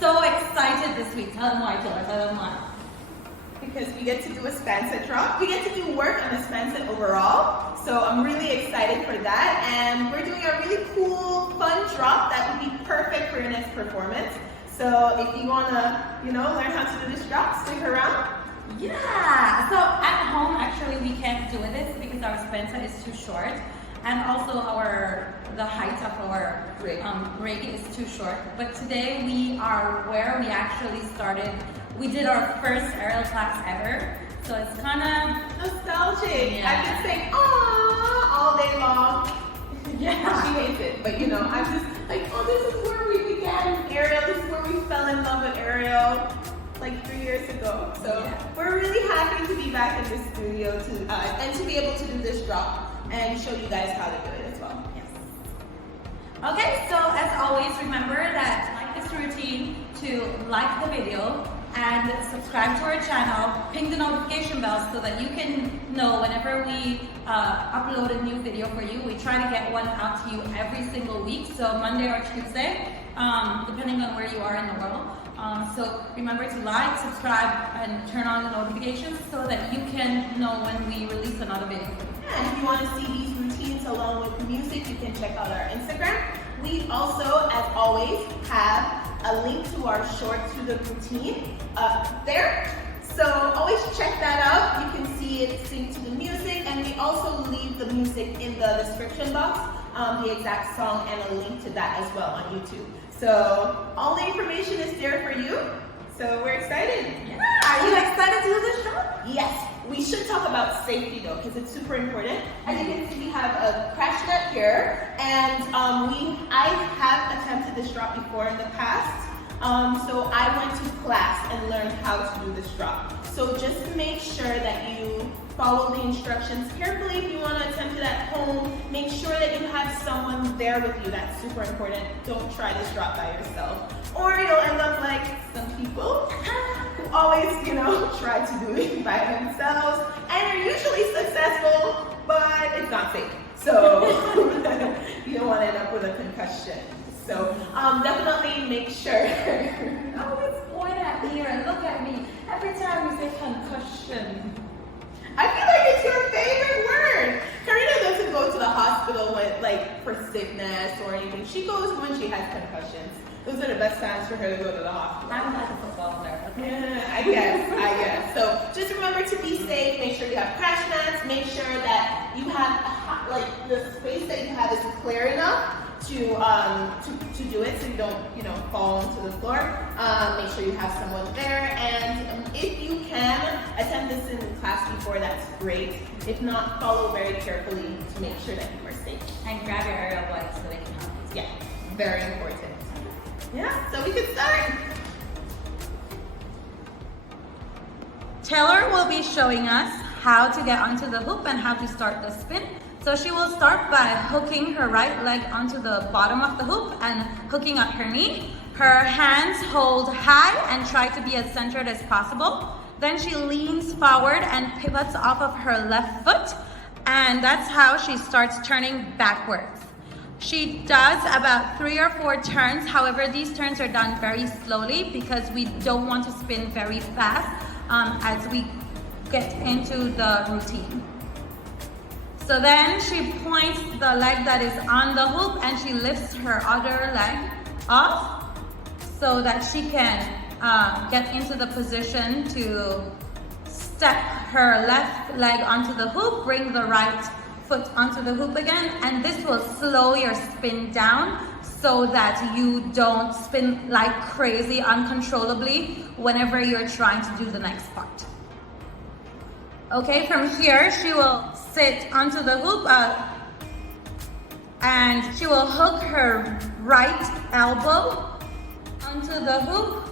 so excited this week. Tell them why, Taylor. Tell them why. Because we get to do a Spanset drop. We get to do work on the Spanset overall. So I'm really excited for that. And we're doing a really cool, fun drop that would be perfect for your next performance. So if you want to, learn how to do this drop, stick around. Yeah. So at home, actually, we can't do this because our Spanset is too short. And also the height of our rig is too short. But today we are where we actually started. We did our first aerial class ever. So it's kind of nostalgic. Yeah. I've been saying, "Aww," all day long. Yeah. She hates it. But I'm just like, oh, this is where we began aerial. This is where we fell in love with aerial like 3 years ago. So we're really happy to be back in the studio and to be able to do this drop and show you guys how to do it as well. Yes. Okay, so as always, remember that like this routine to like the video and subscribe to our channel, ping the notification bell so that you can know whenever we upload a new video for you. We try to get one out to you every single week, so Monday or Tuesday, depending on where you are in the world. So remember to like, subscribe, and turn on the notifications so that you can know when we release another video. And if you want to see these routines along with music, you can check out our Instagram. We also, as always, have a link to our short to the routine up there. So always check that out. You can see it sync to the music, and we also leave the music in the description box, the exact song and a link to that as well on YouTube. So all the information is there for you. So we're excited. Yeah. Are you excited to do this show? Yes. We should talk about safety though, because it's super important. As you can see, we have a crash net here, and I have attempted this drop before in the past. So I went to class and learned how to do this drop. So just make sure that you follow the instructions carefully. If you want to attempt it at home, make sure that you have someone there with you. That's super important. Don't try this drop by yourself, or you'll end up like some people who always, try to do it by themselves and are usually successful, but it's not safe. So you don't want to end up with a concussion. So definitely make sure. Always point at me or look at me every time you say concussion. I feel like it's your favorite word. Karina doesn't go to the hospital for sickness or anything. She goes when she has concussions. Those are the best times for her to go to the hospital. I'm like a football player, okay? Yeah, I guess. So just remember to be safe. Make sure you have crash mats. Make sure that you have the space that you have is clear enough to do it, so you don't fall into the floor. Make sure you have someone there, and if you can attend this in class before, that's great. If not, follow very carefully to make sure that you are safe. And grab your aerial bike so they can help you. Yeah, very important. Yeah, so we can start. Taylor will be showing us how to get onto the hoop and how to start the spin. So she will start by hooking her right leg onto the bottom of the hoop and hooking up her knee. Her hands hold high and try to be as centered as possible. Then she leans forward and pivots off of her left foot, and that's how she starts turning backwards. She does about 3 or 4 turns. However, these turns are done very slowly because we don't want to spin very fast as we get into the routine. So then she points the leg that is on the hoop and she lifts her other leg off so that she can get into the position to step her left leg onto the hoop, bring the right foot onto the hoop again, and this will slow your spin down so that you don't spin like crazy uncontrollably whenever you're trying to do the next part. Okay, from here she will sit onto the hoop and she will hook her right elbow onto the hoop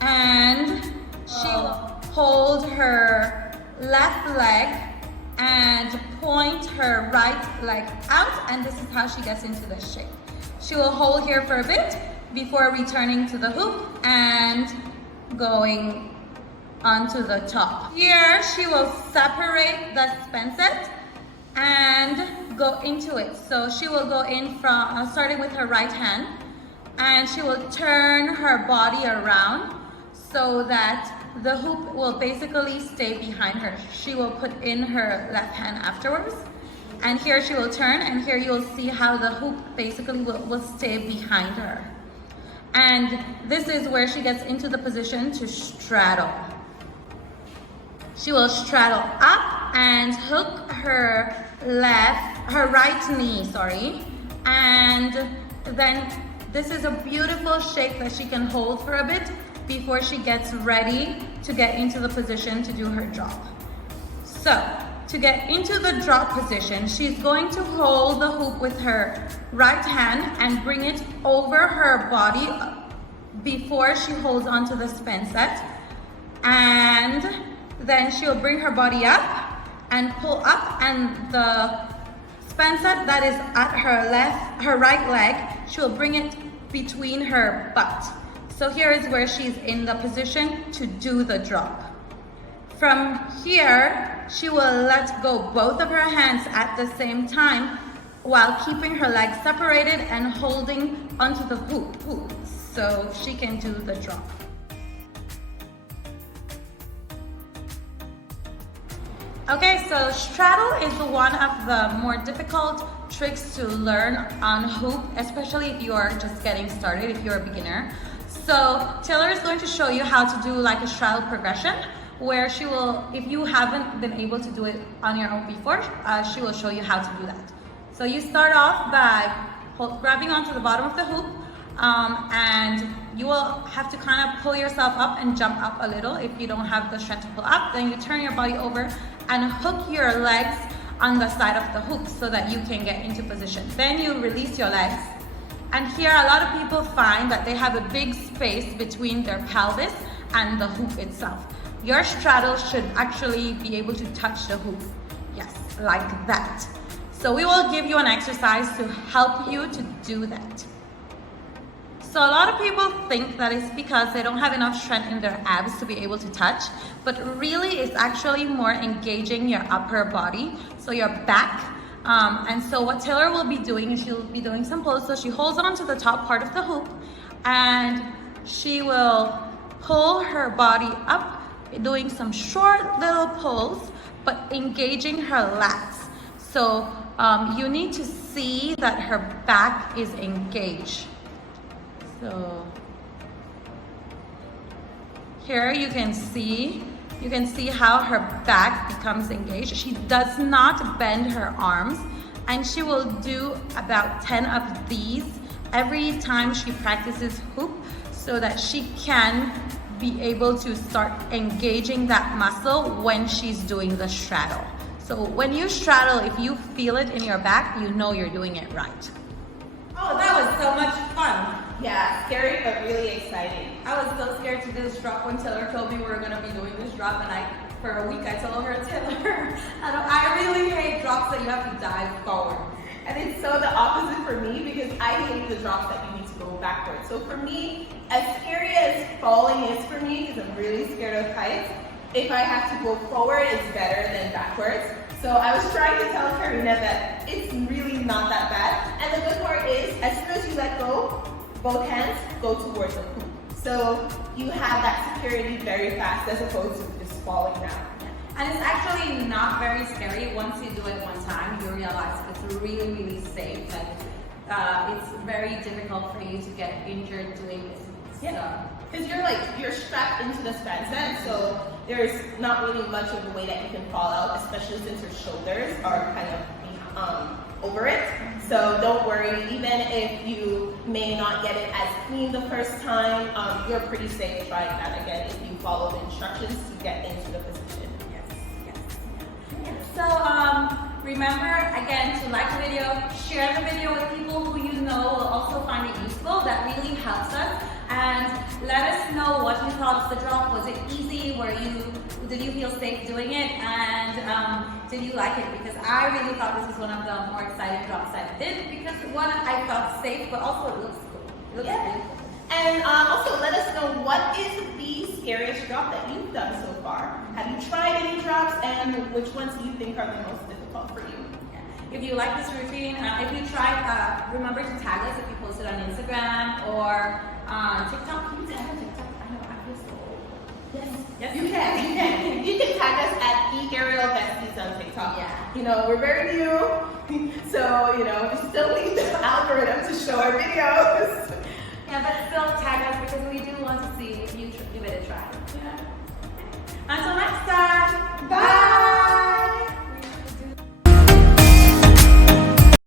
and she will hold her left leg and point her right leg out, and this is how she gets into this shape. She will hold here for a bit before returning to the hoop and going onto the top. Here she will separate the Spanset and go into it. So she will go in from starting with her right hand and she will turn her body around so that the hoop will basically stay behind her. She will put in her left hand afterwards, and here she will turn, and here you'll see how the hoop basically will stay behind her. And this is where she gets into the position to straddle. She will straddle up and hook her right knee, and then this is a beautiful shake that she can hold for a bit before she gets ready to get into the position to do her drop. So, to get into the drop position, she's going to hold the hoop with her right hand and bring it over her body before she holds onto the Spanset. And then she'll bring her body up and pull up, and the Spanset that is at her right leg, she'll bring it between her butt. So here is where she's in the position to do the drop. From here, she will let go both of her hands at the same time while keeping her legs separated and holding onto the hoop so she can do the drop. Okay, so straddle is one of the more difficult tricks to learn on hoop, especially if you are just getting started, if you're a beginner. So Taylor is going to show you how to do like a straddle progression, where she will, if you haven't been able to do it on your own before, she will show you how to do that. So you start off by grabbing onto the bottom of the hoop, and you will have to kind of pull yourself up and jump up a little. If you don't have the strength to pull up, then you turn your body over and hook your legs on the side of the hoop so that you can get into position. Then you release your legs. And here a lot of people find that they have a big space between their pelvis and the hoop itself. Your straddle should actually be able to touch the hoop. Yes, like that. So we will give you an exercise to help you to do that. So a lot of people think that it's because they don't have enough strength in their abs to be able to touch, but really it's actually more engaging your upper body, so your back. And so what Taylor will be doing is she'll be doing some pulls. So she holds on to the top part of the hoop and she will pull her body up, doing some short little pulls, but engaging her lats. So you need to see that her back is engaged. So here you can see how her back becomes engaged. She does not bend her arms, and she will do about 10 of these every time she practices hoop so that she can be able to start engaging that muscle when she's doing the straddle. So when you straddle, if you feel it in your back, you know you're doing it right. Oh, that was so much fun. Yeah, scary but really exciting. I was so scared to do this drop when Taylor told me we were going to be doing this drop, and for a week I told her, Taylor, I really hate drops that you have to dive forward. And it's so the opposite for me, because I hate the drops that you need to go backwards. So for me, as scary as falling is for me, because I'm really scared of heights, if I have to go forward, it's better than backwards. So I was trying to tell Karina that it's really not that bad. And the good part is, as soon as you let go, both hands go towards the hoop. So you have that security very fast as opposed to just falling down. And it's actually not very scary. Once you do it one time, you realize it's really, really safe. And it's very difficult for you to get injured doing this. Yeah. Because you're strapped into the Spanset, so there's not really much of a way that you can fall out, especially since your shoulders are kind of over it. So don't worry, even if you may not get it as clean the first time, you're pretty safe trying that again if you follow the instructions to get into the position. Yes. So remember again to like the video, share the video with people who you know will also find it useful. That really helps us. And let us know what you thought of the drop. Was it easy? Did you feel safe doing it? And did you like it? Because I really thought this was one of the more exciting drops I did, because one, I felt safe, but also it looks cool. It looks beautiful. And also let us know, what is the scariest drop that you've done so far? Have you tried any drops, and which ones do you think are the most difficult for you? If you like this routine, if you tried, remember to tag us if you post it on Instagram, or or TikTok. Can you tag on TikTok? I know, I feel so old. Yes. You can. You can tag us at @eAerialBesties on TikTok. Yeah. You know, we're very new, so you know, we still need the algorithm to show our videos. Yeah, but still tag us because we do want to see if you give it a try. Yeah. Until next time. Bye.